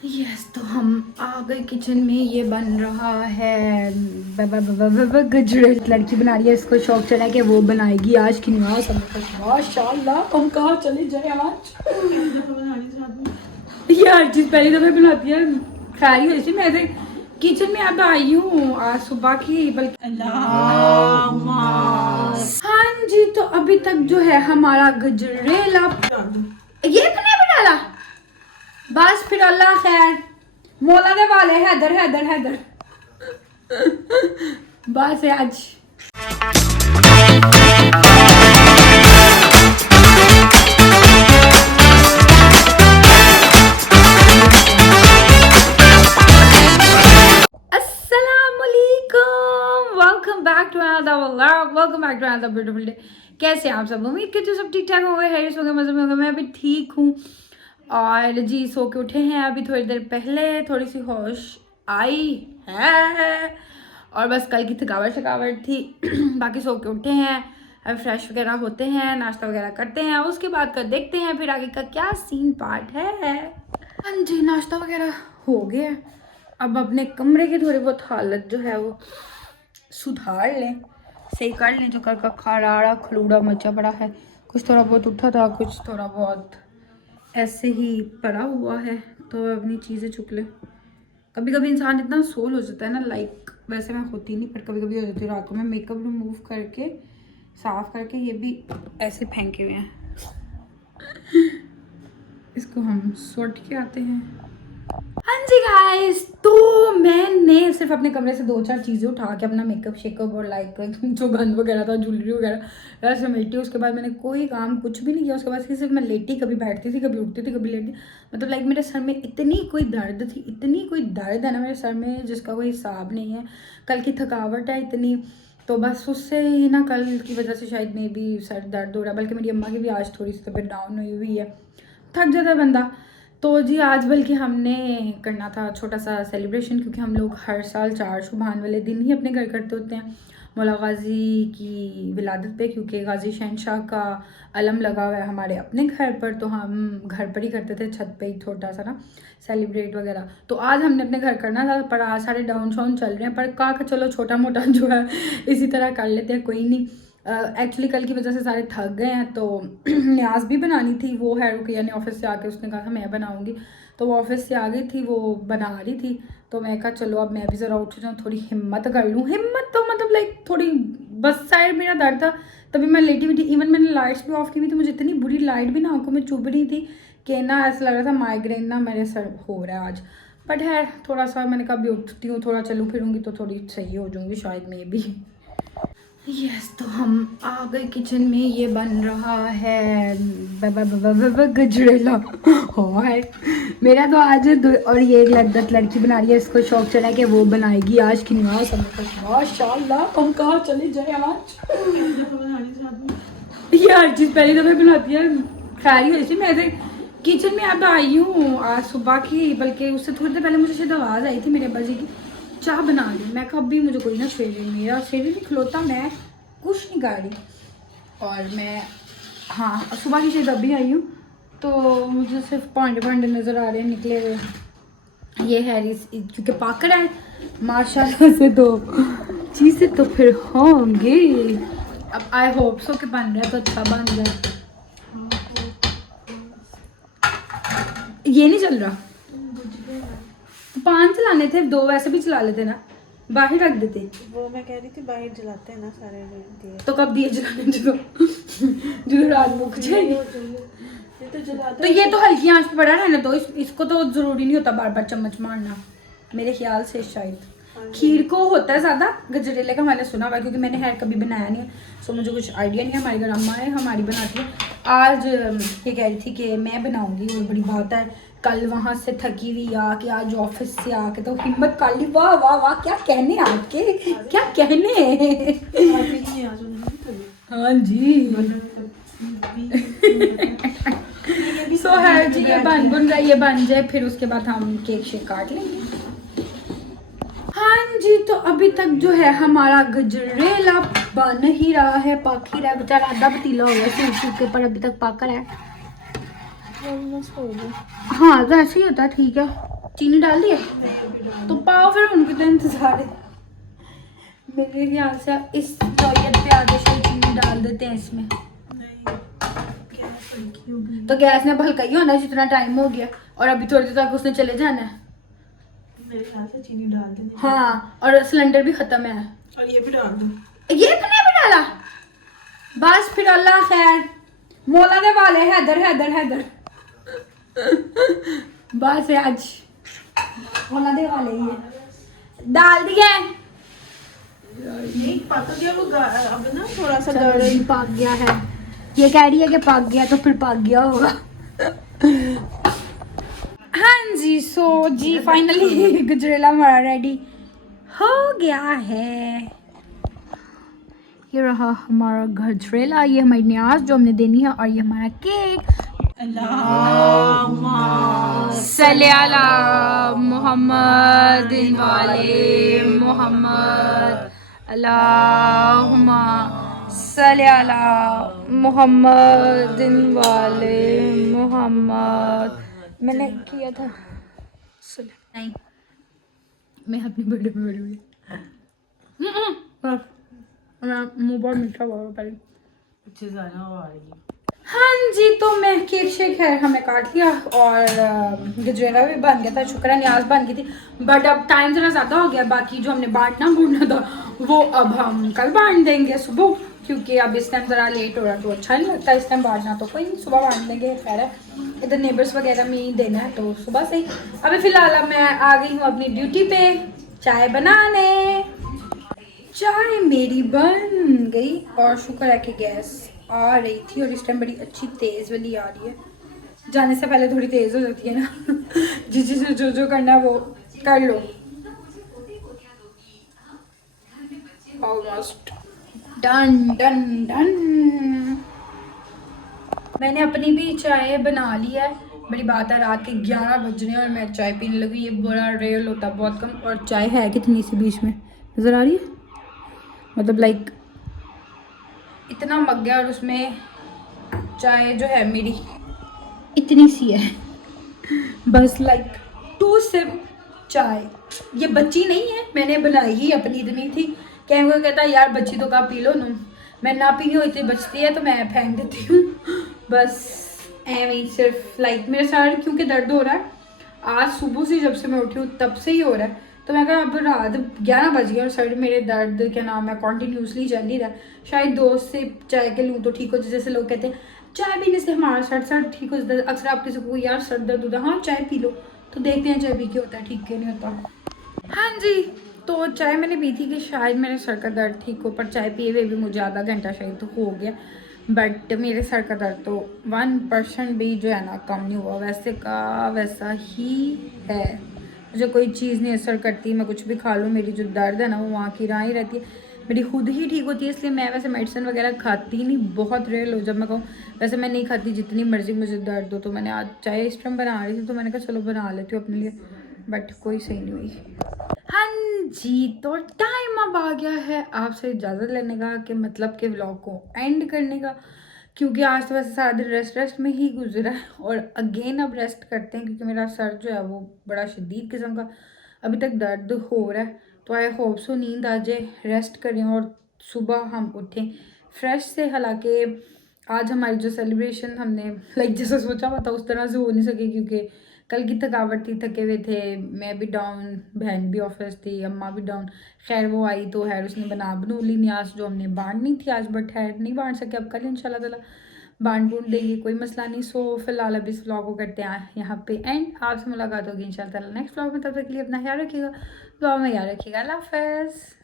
Yes तो हम आ गए किचन में। ये बन रहा है गजरे। लड़की बना रही है, इसको शौक चढ़ा कि वो बनाएगी आज की नमाज। माशाल्लाह हम कहाँ चले जाए आज। ये हर चीज़ पहली दफ़े बनाती है। खैर हुई थी मैं ऐसे किचन में अब आई हूँ आज सुबह की, बल्कि हाँ जी। तो अभी तक जो है हमारा गजरेला ये तो नहीं बनाला। बस फिर अल्लाह खैर मौला दे वाले हैदर हैदर हैदर बस है आज। अस्सलामुअलैकुम, welcome back to another vlog, welcome back to another beautiful day. कैसे हैं आप सब? उम्मीद करती हूँ सब ठीक ठाक होंगे, हैरिस होंगे, मज़े में होंगे। मैं भी ठीक हूँ। और जी सो के उठे हैं अभी थोड़ी देर पहले, थोड़ी सी होश आई है और बस कल की थकावट थी बाकी सो के उठे हैं, अब फ्रेश वगैरह होते हैं, नाश्ता वगैरह करते हैं, उसके बाद का देखते हैं फिर आगे का क्या सीन पार्ट है। हाँ जी नाश्ता वगैरह हो गया, अब अपने कमरे की थोड़ी बहुत हालत जो है वो सुधार लें, सही कर लें। जो कल का खराड़ा खलूड़ा मचा पड़ा है, कुछ थोड़ा बहुत उठा था, कुछ थोड़ा बहुत ऐसे ही पड़ा हुआ है, तो अपनी चीज़ें चुक ले। कभी कभी इंसान इतना सोल हो जाता है ना, लाइक वैसे मैं होती नहीं पर कभी कभी हो जाती है। रात को मैं मेकअप रिमूव करके साफ करके ये भी ऐसे फेंके हुए हैं, इसको हम सॉर्ट के आते हैं। हाँ जी गाइस, तो मैंने सिर्फ अपने कमरे से 2-4 चीज़ें उठा के अपना मेकअप शेकअप और लाइक जो गन वगैरह था, ज्वेलरी वगैरह समेटी। उसके बाद मैंने कोई काम कुछ भी नहीं किया। उसके बाद सिर्फ मैं लेटी, कभी बैठती थी, कभी उठती थी, कभी लेटी। मतलब लाइक मेरे सर में इतनी कोई दर्द थी, इतनी कोई दर्द है ना मेरे सर में जिसका कोई हिसाब नहीं है। कल की थकावट है इतनी, तो बस उससे ही ना कल की वजह से शायद मे भी सर दर्द हो रहा है। बल्कि मेरी अम्मा की भी आज थोड़ी सी तबीयत डाउन हुई है, थक जाता है बंदा। तो जी आज बल्कि हमने करना था छोटा सा सेलिब्रेशन, क्योंकि हम लोग हर साल 4 शुभान वाले दिन ही अपने घर करते होते हैं मौला गाजी की विलादत पे, क्योंकि गाजी शहनशाह का अलम लगा हुआ है हमारे अपने घर पर। तो हम घर पर ही करते थे, छत पे ही छोटा सा ना सेलिब्रेट वगैरह। तो आज हमने अपने घर करना था, पर आज सारे डाउन शाउन चल रहे हैं, पर कहा कि चलो छोटा मोटा जो है इसी तरह कर लेते हैं, कोई नहीं। एक्चुअली कल की वजह से सारे थक गए हैं, तो न्याज भी बनानी थी। वो है रुकिया ने ऑफिस से आके उसने कहा था मैं बनाऊंगी, तो वो ऑफिस से आ गई थी, वो बना रही थी। तो मैं कहा चलो अब मैं भी ज़रा उठ जाऊँ, थोड़ी हिम्मत कर लूँ। हिम्मत तो मतलब लाइक थोड़ी बस साइड मेरा दर्द था, तभी मैं लेटी हुई थी। इवन मैंने लाइट्स भी ऑफ की हुई थी, मुझे इतनी बुरी लाइट भी ना आंखों में चुभ रही थी कि ना ऐसा लग रहा था माइग्रेन ना मेरे सर हो रहा है आज। बट है थोड़ा सा, मैंने कहा अभी उठती हूँ, थोड़ा चलूँ फिरूँगी तो थोड़ी सही हो जाऊँगी शायद मे भी। यस तो हम आ गए किचन में। ये बन रहा है गजरेला। और मेरा तो आज और ये लड़की बना रही है, इसको शौक चढ़ा कि वो बनाएगी आज की नमाज। माशाल्लाह हम कहाँ चले जाए आज। ये हर चीज़ पहली दफ़े बनाती है। खैर हुई थी मैं ऐसे किचन में अब आई हूँ आज सुबह की, बल्कि उससे थोड़ी देर पहले मुझे शायद आवाज़ आई थी मेरे अब्बा जी की, चाय बना ली। मैं कहा अभी मुझे कोई ना छेड़े, मेरा शरीर नहीं खलोता, मैं कुछ नहीं कर रही। और मैं हाँ सुबह की शायद अभी आई हूँ, तो मुझे सिर्फ भांडे नज़र आ रहे हैं निकले हुए। ये हैरिस क्योंकि पाकड़ है माशाल्लाह से, तो चीज़ें तो फिर होंगी। अब आई होप सो कि बन रहा है तो अच्छा बन जाए। ये नहीं चल रहा, 5 चलाने थे, 2 वैसे भी चला लेते ना, बाहर रख देते। वो मैं कह रही थी बाहर जलाते हैं ना सारे दिए, तो कब दिए जलाने जो रात मुक जाएगी। तो ये तो हल्की आंच पे पड़ा रहना, तो इसको तो जरूरी नहीं होता बार बार चम्मच मारना मेरे ख्याल से। शायद खीर को होता है ज़्यादा, गजरेले का मैंने सुना हुआ, क्योंकि मैंने खैर कभी बनाया नहीं है, सो मुझे कुछ आइडिया नहीं है। हमारी घर अम्मा है, हमारी बनाती है। आज ये कह रही थी कि मैं बनाऊंगी, और बड़ी बात है, कल वहाँ से थकी हुई आके आज ऑफिस से आके तो हिम्मत कर ली। वाह वाह वाह, क्या कहने आपके, क्या कहने। हाँ जी सो है जी, ये बन रहा है, ये बन जाए फिर उसके बाद हम केक शेक काट लेंगे। हाँ जी, तो अभी तक जो है हमारा गजरेला बन ही रहा है, पक ही रहा है। बेचारा आधा पतीला हो गया सूख के, पर अभी तक पक रहा है। हाँ तो ऐसे ही होता है, ठीक है चीनी डाल दिया तो पाओ फिर, उनके तो इंतजार है। मेरे ख्याल से इस नौयत पे आगे से चीनी डाल देते हैं इसमें। नहीं, गैस हल्की हो गई। तो गैस ने हल्का ही होना जितना टाइम हो गया, और अभी थोड़ी देर तक उसने चले जाना है। मेरे ख्याल से चीनी डाल देनी। हाँ, और सिलेंडर भी खत्म है। और ये भी डाल दो। ये तो नहीं भी डाला, बस फिर अल्लाह खैर, मौला दे वाले हैदर हैदर हैदर बस है आज मौला दे वाले ही है। डाल दिया नहीं पक गया वो, अब ना थोड़ा सा चलो, पक गया है। ये कह रही है कि पक गया तो फिर पक गया होगा। हाँ जी, सो जी फाइनली गजरेला हमारा रेडी हो गया है। ये रहा हमारा गजरेला, ये हमारी न्याज जो हमने देनी है, और ये हमारा केक। सल्ले अला मुहम्मद वाले मोहम्मद, अल्लाहुम्मा सल्ले अला मुहम्मद वाले मोहम्मद। मैंने किया था नहीं, मैं अपनी बर्थडे पे बड़ी हुई। मुँह बहुत मीठा हुआ पहले। अच्छे से आना आ रही है। हाँ जी, तो मैं केक शेक है हमने काट लिया, और गजरेला भी बन गया था, शुक्र है न्याज बन गई थी। बट अब टाइम ज़रा ज़्यादा हो गया, बाकी जो हमने बांटना भूनना था वो अब हम कल बांट देंगे सुबह, क्योंकि अब इस टाइम ज़रा लेट हो रहा है तो अच्छा नहीं लगता इस टाइम बांटना, तो कोई नहीं सुबह बांट देंगे। खैर है, इधर नेबर्स वगैरह में ही देना है तो सुबह से ही। अभी फ़िलहाल अब मैं आ गई हूँ अपनी ड्यूटी पे चाय बनाने। चाय मेरी बन गई, और शुक्र है कि गैस आ रही थी, और इस टाइम बड़ी अच्छी तेज़ वाली आ रही है। जाने से पहले थोड़ी तेज़ हो जाती है ना जिसे जो करना है वो कर लो। Almost done done done. मैंने अपनी भी चाय बना ली है। बड़ी बात है, रात के 11 बज रहे हैं और मैं चाय पीने लगी। ये बड़ा रेयर होता है, बहुत कम। और चाय है कितनी सी बीच में नज़र आ रही है, मतलब लाइक इतना मग गया, और उसमें चाय जो है मेरी इतनी सी है बस, लाइक 2 सिप चाय। ये बच्ची नहीं है, मैंने बनाई ही अपनी इतनी थी। कहूँगा कहता यार बच्ची तो का पी लो नू, मैं ना पी हो इतनी बचती है तो मैं फेंक देती हूँ बस एवं ही। सिर्फ लाइक मेरे सर क्योंकि दर्द हो रहा है आज सुबह से, जब से मैं उठी हूँ तब से ही हो रहा है। तो मैं कहा अब रात 11 बज गया और सर मेरे दर्द क्या नाम है कॉन्टीन्यूसली चल ही रहा है। शायद 2 सिप चाय के लूँ तो ठीक हो जाए। जैसे लोग कहते हैं चाय पीने से हमारा सर ठीक हो जाता है। अक्सर आप किसी को यार सर दर्द होता है, हाँ चाय पी लो, तो देखते हैं चाय पी के होता है ठीक क्यों नहीं होता। हाँ जी, तो चाय मैंने पी थी कि शायद मेरे सर का दर्द ठीक हो, पर चाय पिए हुए भी मुझे आधा घंटा शायद तो हो गया, बट मेरे सर का दर्द तो 1% भी जो है ना कम नहीं हुआ, वैसे का वैसा ही है। मुझे कोई चीज़ नहीं असर करती, मैं कुछ भी खा लूँ मेरी जो दर्द है ना वो वहाँ की राह ही रहती है, मेरी खुद ही ठीक होती है। इसलिए मैं वैसे मेडिसिन वगैरह खाती नहीं, बहुत रेयर हो जब मैं कहूँ, वैसे मैं नहीं खाती जितनी मर्जी मुझे दर्द हो। तो मैंने आज चाय इस टाइम बना रही थी तो मैंने कहा चलो बना लेती हूँ अपने लिए, बट कोई सही नहीं हुई। हाँ जी, तो टाइम अब आ गया है आपसे इजाज़त लेने का, कि मतलब कि व्लॉग को एंड करने का, क्योंकि आज तो वैसे सारा दिन रेस्ट में ही गुजरा है। और अगेन अब रेस्ट करते हैं क्योंकि मेरा सर जो है वो बड़ा शदीद किस्म का अभी तक दर्द हो रहा है। तो आई होप सो नींद आ जाए, रेस्ट करें और सुबह हम उठें फ्रेश से। हालांकि आज हमारी जो सेलिब्रेशन हमने लाइक जैसा सोचा हुआ था उस तरह से हो नहीं सके, क्योंकि कल की थकावट थी, थके हुए थे, मैं भी डाउन, बहन भी ऑफिस थी, अम्मा भी डाउन। खैर वो आई तो खैर उसने बनू ली न्यास जो हमने बांटनी थी आज, बट खैर नहीं बांट सके। अब कल इंशाल्लाह ताला बांट बूट देंगे, कोई मसला नहीं। सो फिलहाल अभी इस व्लॉग को करते हैं यहाँ पे एंड। आपसे मुलाकात होगी इंशाल्लाह ताला नेक्स्ट व्लॉग में, तब तक के लिए अपना ख्याल रखिएगा, दुआ में याद रखिएगा। अल्लाह हाफ़िज़।